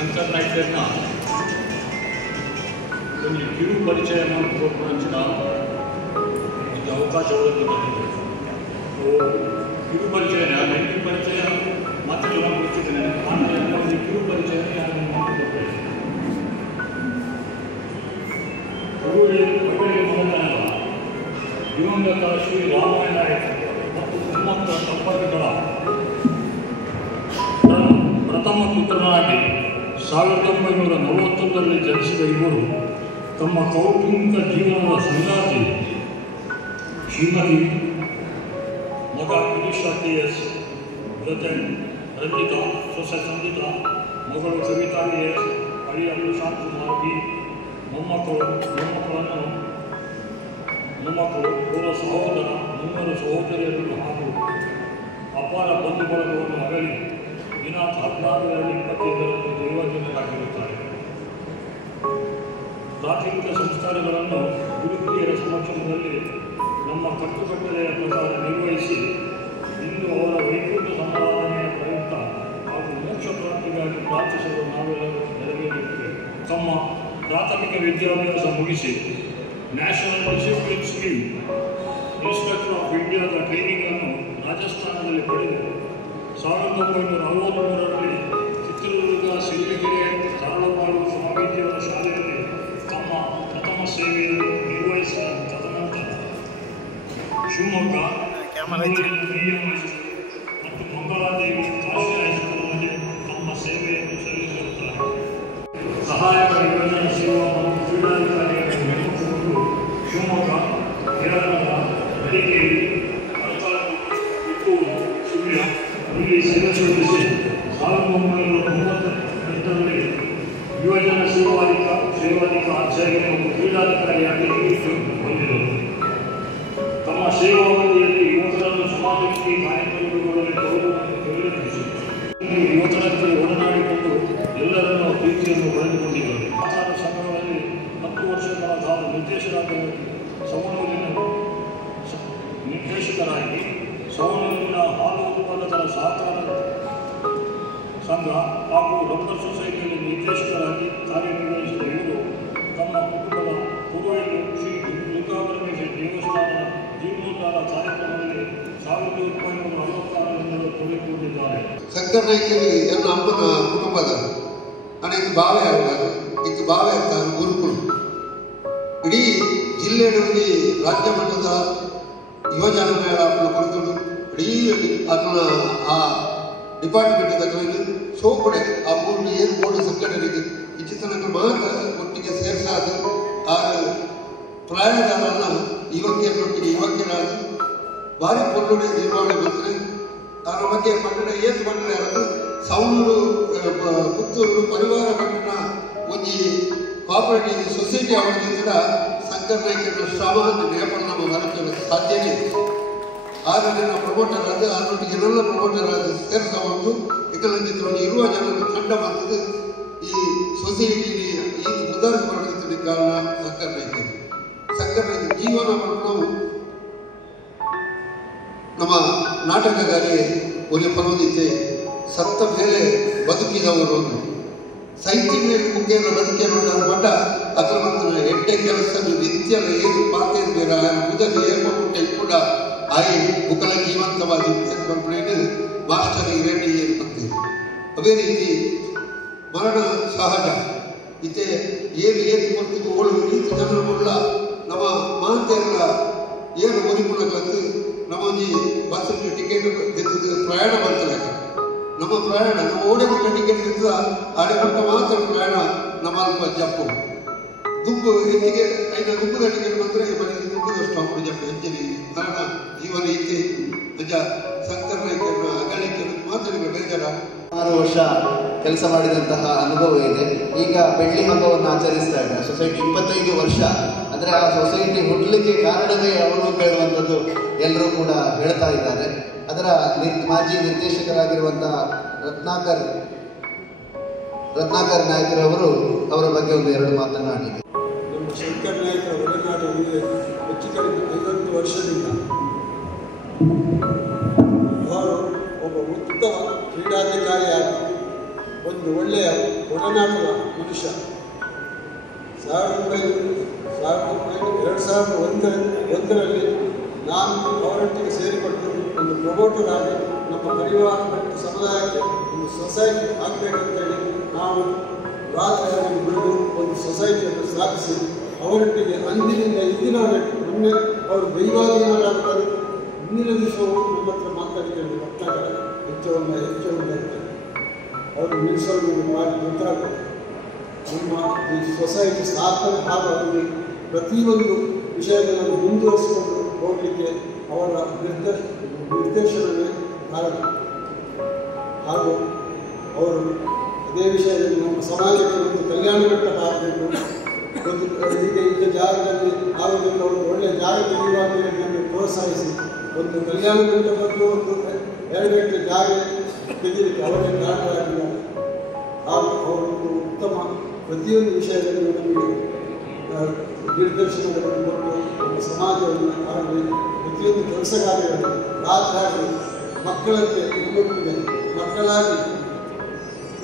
ಶಂಕರ್ ನಾಯ್ಕರ್ನ ಒಂದು ಕಿರು ಪರಿಚಯವನ್ನು ಕೊಡುವಂಚಿನ ಒಂದು ಅವಕಾಶವನ್ನು ಬಂದಿದೆ. ಕಿರು ಪರಿಚಯ ನೈತಿಕ ಪರಿಚಯ ಮತ್ತು ನಾನು ಕೊಡ್ತಿದ್ದೇನೆ. ನಾನು ಒಂದು ಕಿರು ಪರಿಚಯ ಯಾರು ಮಾಡಿಕೊಡ್ತೇನೆ. ದಿವಂಗತ ಶ್ರೀ ರಾಮಾಯಣ ಮತ್ತು ಶ್ರೀಮಂತ ಸಂಪರ್ಕಗಳ ಪ್ರಥಮ ಪುತ್ರನಾಗಿ 1941ರಲ್ಲಿ ಜನಿಸಿದ ಇವರು ತಮ್ಮ ಕೌಟುಂಬಿಕ ಜೀವನದ ಸಂಗಾತಿ ಶ್ರೀಮತಿ ಮಗ ಗಿರೀಶ KS ಜೊತೆ ರಂಜಿತಾ, ಸೊಸೆ ಸಂಗೀತ, ಮಗಳು ಕವಿತಾ KS, ಅಳಿಯ ಪ್ರಶಾಂತ್ ಕುಮಾರ್ B, ಮೊಮ್ಮಕ್ಕಳು, ಅವರ ಸಹೋದರ, ಮುಂಬರುವ ಸಹೋದರಿಯರು ಹಾಗೂ ಅಪಾರ ಬಂಧು ಬಳಗವನ್ನು ಅಗಲಿ ದಿನಾಂಕ 16/2/25 ದೈವಜ್ಞರಾಗಿರುತ್ತಾರೆ. ಪ್ರಾಥಮಿಕ ಸಂಸ್ಕಾರಗಳನ್ನು ಗುರುಕಿಯರ ಸಮಕ್ಷಮದಲ್ಲಿ ನಮ್ಮ ಕಟ್ಟುಕಟ್ಟಲೆಯ ಪ್ರಕಾರ ನಿರ್ವಹಿಸಿ ಇಂದು ಅವರ ವೈಕುಂಠ ಸಮಾರಾಧನೆಯ ಪ್ರಯುಕ್ತ ಹಾಗೂ ಮೋಕ್ಷ ಪ್ರಾಪ್ತಿಗಾಗಿ ಪ್ರಾರ್ಥಿಸಲು ನಾವೆಲ್ಲರೂ ನೆರವೇರಿದ್ದೇವೆ. ತಮ್ಮ ಪ್ರಾಥಮಿಕ ವಿದ್ಯಾಭ್ಯಾಸ ಮುಗಿಸಿ national discipline scheme inspector of ಇಂಡಿಯಾದ ಟ್ರೈನಿಂಗ್ ಅನ್ನು ರಾಜಸ್ಥಾನದಲ್ಲಿ ಪಡೆದು 1963ರಲ್ಲಿ ಚಿತ್ರದುರ್ಗ ಸಿರಿಗೆರೆ ತರಳಬಾಳು ಸ್ವಾಮೀಜಿಯವರ ಶಾಲೆಯಲ್ಲಿ ತಮ್ಮ ಪ್ರಥಮ ಸೇವೆಯನ್ನು ನಿರ್ವಹಿಸಿದ ತದನಂತರ ಶಿವಮೊಗ್ಗ ಮತ್ತು ಮಂಗಳಾದೇವಿ ಕಾಶಿ ಹೈಸ್ಕೂಲ್ನಲ್ಲಿ ತಮ್ಮ ಸೇವೆಯನ್ನು ಸಲ್ಲಿಸಿರುತ್ತಾರೆ. ಸಹಾಯಕ ಯೋಜನಾ ಸೇವಾ ಮತ್ತು ಕ್ರೀಡಾಧಿಕಾರಿಯನ್ನು ನೇಮಿಸಿಕೊಂಡು ಶಿವಮೊಗ್ಗ, ಕೇರಳದ ಮಡಿಕೇರಿ, ಪುತ್ತೂರು, ಸುಳ್ಯ ಇಲ್ಲಿ ಸೇವೆ ಸಲ್ಲಿಸಿ 1998ರಲ್ಲಿ ಯುವಜನ ಸೇವಾಧಿಕಾರಿ ಮತ್ತು ಕ್ರೀಡಾಧಿಕಾರಿಯಾಗಿ ನಿವೃತ್ತಿ ಹೊಂದಿದರು. ತಮ್ಮ ಸೇವಾವಧಿಯಲ್ಲಿ ಯುವಕರನ್ನು ಸಮಾಜಮುಖಿ ಕಾರ್ಯಕ್ರಮಗಳಲ್ಲಿ ತೊಡಗಿಸಿ ಯುವಕರಂತೆ ಒಡನಾಡಿಕೊಂಡು ಎಲ್ಲರನ್ನೂ ಪ್ರೀತಿಯನ್ನು ಪಡೆದುಕೊಂಡಿದ್ದರು. ಆಚಾರ ಸಂಘಗಳಲ್ಲಿ 10 ವರ್ಷಗಳ ಕಾಲ ನಿರ್ದೇಶಕರಾಗಿ ಸವಣೂರಿನ ಹಾಲು ಉತ್ಪಾದಕರ ಸಹಕಾರ ಸಂಘ ಹಾಗೂ ರಬ್ಬರ್ ಸೊಸೈಟಿಯಲ್ಲಿ ನಿರ್ದೇಶಕರಾಗಿ ಕಾರ್ಯನಿರ್ವಹಿಸಿದ ಇವರು ತಮ್ಮ ಕುಟುಂಬದ ಪುರೋಹಿತರು ಶ್ರೀ ದುರ್ಗಾಪರಮೇಶ್ವರಿ ದೇವಸ್ಥಾನ ಜೀರ್ಣೋದ್ಧಾರ ಕಾರ್ಯಕ್ರಮದಲ್ಲಿ 1966ರಿಂದ ತೊಡಗಿಕೊಂಡಿದ್ದಾರೆ. ಶಂಕರ್ ನಾಯ್ಕರು ನನ್ನ ಅಮ್ಮನ ಕುಟುಂಬದ ಅನೇಕ ಬಾವೆ ಆಗ್ತಾರೆ. ಇದು ಬಾವೆ ಆಗ್ತಾರೆ ಗುರುಕುಲು ಇಡೀ ಜಿಲ್ಲೆಯಲ್ಲಿ ರಾಜ್ಯ ಮಟ್ಟದ ಯುವಜನ ಮೇಳ ಕುರಿತು ಇಡೀ ಅದನ್ನ ಆ ಡಿಪಾರ್ಟ್ಮೆಂಟ್ ತಗೊಂಡು ಸೋಪಡೆ ಆ ಮೂರು ಏನು ಮೂರು ಸಂಘಟನೆಗೆ ಇಚ್ಚು ತನಕ ಮಾತ್ರ ಒಟ್ಟಿಗೆ ಸೇರಿಸಾದ ಆ ಪ್ರಾಯದಾರನ ಯುವಕರಾದ ಭಾರಿ ಪೊಳ್ಳುಡೆ ನಿರ್ವಹಣೆ ಬಂದರೆ ಅದರ ಬಗ್ಗೆ ಪಟ್ಟಣ ಏನು ಪಟ್ಟಣ ಅದು ಸವಣೂರು ಪುತ್ತೂರು ಪರಿವಾರ ಪಟ್ಟಣ ಒಂದು ಕೋಆಪರೇಟಿವ್ ಸೊಸೈಟಿ ಅವರಿಂದ ಶಂಕರ್ ನಾಯ್ಕರ ಶ್ರಮ ನೇಪಥ್ಯ ನಮ್ಮ ಹೊರಗೆ ಸಾಧ್ಯನೇ ಆದರೆ ನಾವು ಪ್ರಮೋಟರ್ ಆದ ಅದರೊಟ್ಟಿಗೆ ಎಲ್ಲ ಪ್ರಮೋಟರ್ ಆದ ಸೇರಿಸಬಹುದು. ಇದರಲ್ಲಿ ಇರುವ ಜನರ ತಂಡ ಬಂದದ್ದು ಈ ಸೊಸೈಟಿ ಈ ಉದಾಹರಣೆ ಮಾಡಲಿಕ್ಕೆ ಕಾರಣ ಶಂಕರ್ ನಾಯ್ಕ ಜೀವನ ನಾವು ನಮ್ಮ ನಾಟಕಗಾರಿ ಒಳ್ಳೆ ಪರ್ವದಿತ್ತೆ ಸತ್ತ ಮೇಲೆ ಬದುಕಿದವರು ಸಾಹಿತ್ಯ ಮೇಲೆ ಮುಖ್ಯನ ಬದುಕಿಯನ್ನು ಮಠ ಅಕ್ರಮಂತನ ಎಟ್ಟೆ ಕೆಲಸ ನಿತ್ಯದ ಏನು ಪಾತ್ರೆ ಬೇರೆ ಮುದಲು ಏರ್ಪಟ್ಟ ಕೂಡ ಆಯಿ ಮುಖಲ ಜೀವಂತವಾಗಿ ಮಾಸ್ಟರ್ ಇರೇಟಿ ಏರ್ಪಡ್ತೀವಿ. ಅದೇ ರೀತಿ ಮರಣ ಸಹಜ ಇತ್ತೆ ಏನು ಕೊಡ್ತಿದ್ದು ಓಳು ರೀತಿ ಜನರುಗಳ ನಮ್ಮ ಮಾತೆಲ್ಲ ಏನು ಒಲಿಗುಣಗಳದ್ದು ನಮಗೆ ಬಸ್ ಟಿಕೆಟ್ ತೆಗೆದು ಪ್ರಯಾಣ ಮಾಡ್ತಾರೆ. ನಮ್ಮ ಪ್ರಯಾಣ ನಮ್ಮ ಓಡಿಬಿಟ್ಟ ಟಿಕೆಟ್ ತೆಗೆದ ಆಡಿಬಿಟ್ಟ ಮಾತ್ರ ಪ್ರಯಾಣ ನಮ್ಮ ಅಲ್ಪ ಜಪ್ಪು ದುಂಬು ಹೆಚ್ಚಿಗೆ ಐದು ದುಂಬದ ಟಿಕೆಟ್ ಬಂದರೆ ಮನೆಗೆ ದುಂಬದಷ್ಟು ಅವರು ಜಪ್ಪು ಹೆಚ್ಚಿಗೆ ಕಾರಣ ಜೀವನ ಇತ್ತೆ ನಿಜ ಶಂಕರ್ ನಾಯ್ಕರನ್ನ ಅಗಲಿಕೆ ಮಾತಾಡಿದ ಬೇಜಾರ 6 ವರ್ಷ ಕೆಲಸ ಮಾಡಿದಂತಹ ಅನುಭವ ಇದೆ. ಈಗ ಬೆಳ್ಳಿ ಹಬ್ಬವನ್ನು ಆಚರಿಸ್ತಾ ಇದ್ದಾರೆ ಸೊಸೈಟಿ 25 ವರ್ಷ. ಅಂದರೆ ಆ ಸೊಸೈಟಿ ಹುಟ್ಟಲಿಕ್ಕೆ ಕಾರಣವೇ ಅವರು ಹೇಳುವಂಥದ್ದು ಎಲ್ಲರೂ ಕೂಡ ಹೇಳ್ತಾ ಇದ್ದಾರೆ. ಅದರ ಮಾಜಿ ನಿರ್ದೇಶಕರಾಗಿರುವಂತಹ ರತ್ನಾಕರ್ ನಾಯ್ಕರವರು ಅವರ ಬಗ್ಗೆ ಒಂದು 2 ಮಾತನಾಡಿ. ನಮ್ಮ ಶಂಕರ್ ನಾಯ್ಕರ ಒಡನಾಟವಿದೆ ಹೆಚ್ಚು ಕಡಿಮೆ 50 ವರ್ಷದಿಂದ. ಅವರು ಒಬ್ಬ ಉತ್ತಮ ಕ್ರೀಡಾಧಿಕಾರಿಯಾಗಿ ಒಂದು ಒಳ್ಳೆಯ ಒಡನಾಟದ ಮನುಷ್ಯ. 2001ರಲ್ಲಿ ನಾನು ಅವರೊಟ್ಟಿಗೆ ಸೇರಿಕೊಂಡು ಒಂದು ಪ್ರಮೋಟರ್ ಆಗಿ ನಮ್ಮ ಪರಿವಾರ ಮತ್ತು ಸಮುದಾಯಕ್ಕೆ ಒಂದು ಸೊಸೈಟಿ ಆಗಬೇಕಂತೇಳಿ ನಾವು ರಾತ್ರಿ ಬಿಡುದು ಒಂದು ಸೊಸೈಟಿಯನ್ನು ಸ್ಥಾಪಿಸಿ ಅವರೊಟ್ಟಿಗೆ ಅಂದಿನಿಂದ ಇಂದಿನವರೆಗೆ ಮೊನ್ನೆ ಅವರು ದೈವಾಧೀನರಾಗುತ್ತಾರೆ. ಮುಂದಿನ ದಿವಸವೂ ನಮ್ಮ ಹತ್ರ ಮಾತಾಡಿಕೊಂಡು ಭಕ್ತಾಗಲ್ಲ ಹೆಚ್ಚವನ್ನು ಅವರು ನಿಲ್ಲಿಸಲು ಮಾಡಿ ಗೊತ್ತಾಗ್ತದೆ. ನಮ್ಮ ಈ ಸೊಸೈಟಿ ಸ್ಥಾಪನೆ ಹಾಗಾಗಿ ಪ್ರತಿಯೊಂದು ವಿಷಯಗಳನ್ನು ಮುಂದುವರಿಸಿಕೊಂಡು ಹೋಗಲಿಕ್ಕೆ ಅವರ ನಿರ್ದೇಶನವೇ ಕಾರಣ. ಹಾಗೂ ಅವರು ಅದೇ ವಿಷಯದಲ್ಲಿ ನಮ್ಮ ಸಮಾಜಕ್ಕೆ ಒಂದು ಕಲ್ಯಾಣ ಮಂಟಪ ಆಗಬೇಕು, ಒಂದು ಈಗ ಜಾಗದಲ್ಲಿ ಆಗೋದ್ರಿಂದ ಒಂದು ಒಳ್ಳೆಯ ಜಾಗ ತೆಗೆಯುವಾಗ ನಮಗೆ ಪ್ರೋತ್ಸಾಹಿಸಿ ಒಂದು ಕಲ್ಯಾಣ ಮಂಟಪದ್ದು ಒಂದು 2 ಎಕರೆ ಜಾಗ ತೆಗೆಯಲಿಕ್ಕೆ ಅವರೇ ಕಾರಣರಾಗಿದ್ದಾರೆ. ಹಾಗೂ ಅವರೊಂದು ಉತ್ತಮ ಪ್ರತಿಯೊಂದು ವಿಷಯದಲ್ಲಿ ನಮಗೆ ನಿರ್ದೇಶನಗಳನ್ನು ಕೊಟ್ಟು ನಮ್ಮ ಸಮಾಜವನ್ನು ಆಗಲಿ ಪ್ರತಿಯೊಂದು ಕೆಲಸ ಕಾರ್ಯಗಳನ್ನು ರಾತ್ರಿ ಮಕ್ಕಳಂತೆ ನಮ್ಮೊಂದಿಗೆ ಮಕ್ಕಳಾಗಿ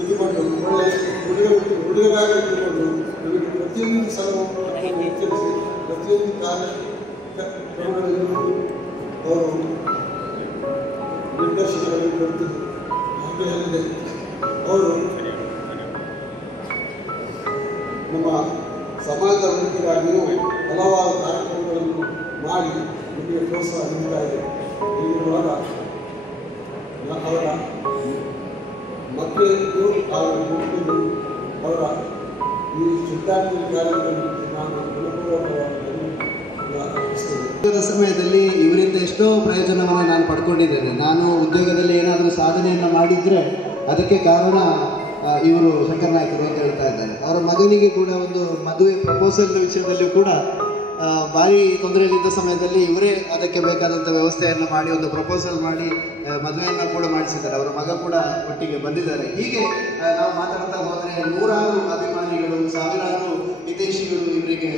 ಇದ್ದುಕೊಂಡು ಒಳ್ಳೆಯ ಹುಡುಗರಾಗಿ ಇದ್ದುಕೊಂಡು ನಮಗೆ ಪ್ರತಿಯೊಂದು ಸಲವನ್ನು ಎಚ್ಚರಿಸಿ ಪ್ರತಿಯೊಂದು ಕಾರ್ಯಕ್ರಮಗಳಲ್ಲೂ ಅವರು ನಿರ್ದೇಶನಗಳನ್ನು ಕೊಡ್ತಿದ್ದರು. ಹಾಗೆ ಅಲ್ಲದೆ ಅವರು ನಮ್ಮ ಸಮಾಜದ ಅಭಿವೃದ್ಧಿಗಾಗಿಯೂ ಹಲವಾರು ಕಾರ್ಯಕ್ರಮಗಳನ್ನು ಮಾಡಿ ನಮಗೆ ಪ್ರೋತ್ಸಾಹ ನೀಡ್ತಾ ಇದೆ. ಇಲ್ಲಿರುವಾಗ ಅವರ ಮಕ್ಕಳಿಗೂ ಹಾಗೂ ಮಕ್ಕಳಿಗೂ ಅವರ ಈ ಶ್ರದ್ಧಾಂಜಲಿ ಕಾರ್ಯಕ್ರಮಕ್ಕೆ ನಾನು ಉದ್ಯೋಗದ ಸಮಯದಲ್ಲಿ ಇವರಿಂದ ಎಷ್ಟೋ ಪ್ರಯೋಜನವನ್ನು ನಾನು ಪಡ್ಕೊಂಡಿದ್ದೇನೆ. ನಾನು ಉದ್ಯೋಗದಲ್ಲಿ ಏನಾದರೂ ಸಾಧನೆಯನ್ನು ಮಾಡಿದರೆ ಅದಕ್ಕೆ ಕಾರಣ ಇವರು ಶಂಕರ ನಾಯಕರು ಅಂತ ಹೇಳ್ತಾ ಇದ್ದಾರೆ. ಅವರ ಮಗನಿಗೆ ಕೂಡ ಒಂದು ಮದುವೆ ಪ್ರಪೋಸಲ್ ವಿಷಯದಲ್ಲೂ ಕೂಡ ಭಾರಿ ತೊಂದರೆಯಲ್ಲಿದ್ದ ಸಮಯದಲ್ಲಿ ಇವರೇ ಅದಕ್ಕೆ ಬೇಕಾದಂಥ ವ್ಯವಸ್ಥೆಯನ್ನು ಮಾಡಿ ಒಂದು ಪ್ರಪೋಸಲ್ ಮಾಡಿ ಮದುವೆಯನ್ನು ಕೂಡ ಮಾಡಿಸಿದ್ದಾರೆ. ಅವರ ಮಗ ಕೂಡ ಒಟ್ಟಿಗೆ ಬಂದಿದ್ದಾರೆ. ಹೀಗೆ ನಾವು ಮಾತಾಡ್ತಾ ಹೋದರೆ 100 ಅಭಿಮಾನಿಗಳು, ಸಾವಿರಾರು ವಿದೇಶಿಗಳು ಇವರಿಗೆ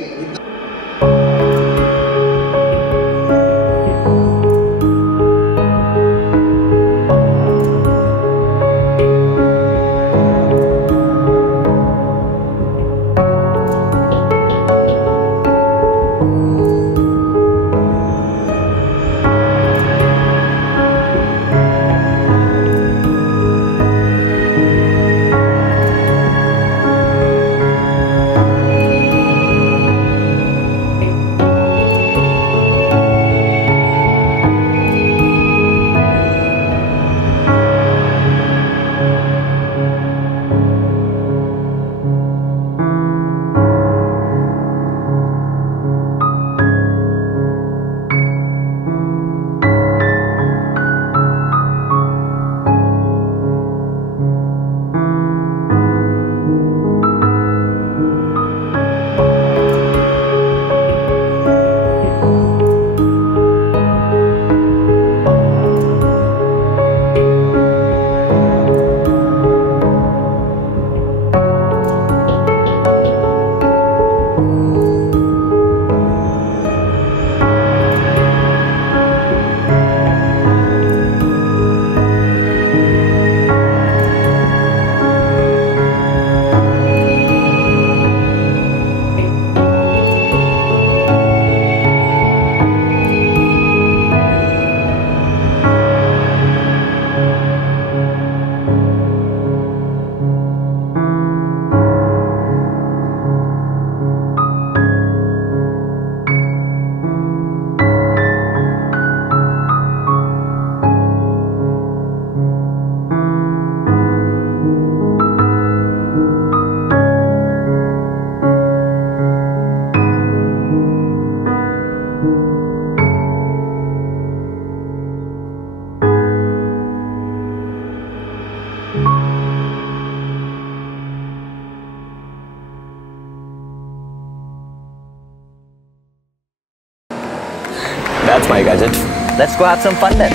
That's my gadget. Let's go have some fun then.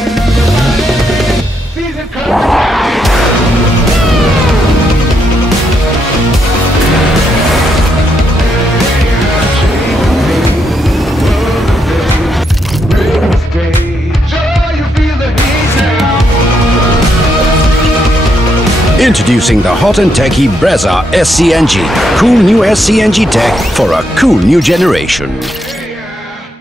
Introducing the hot and techy Brezza SCNG. Cool new SCNG tech for a cool new generation.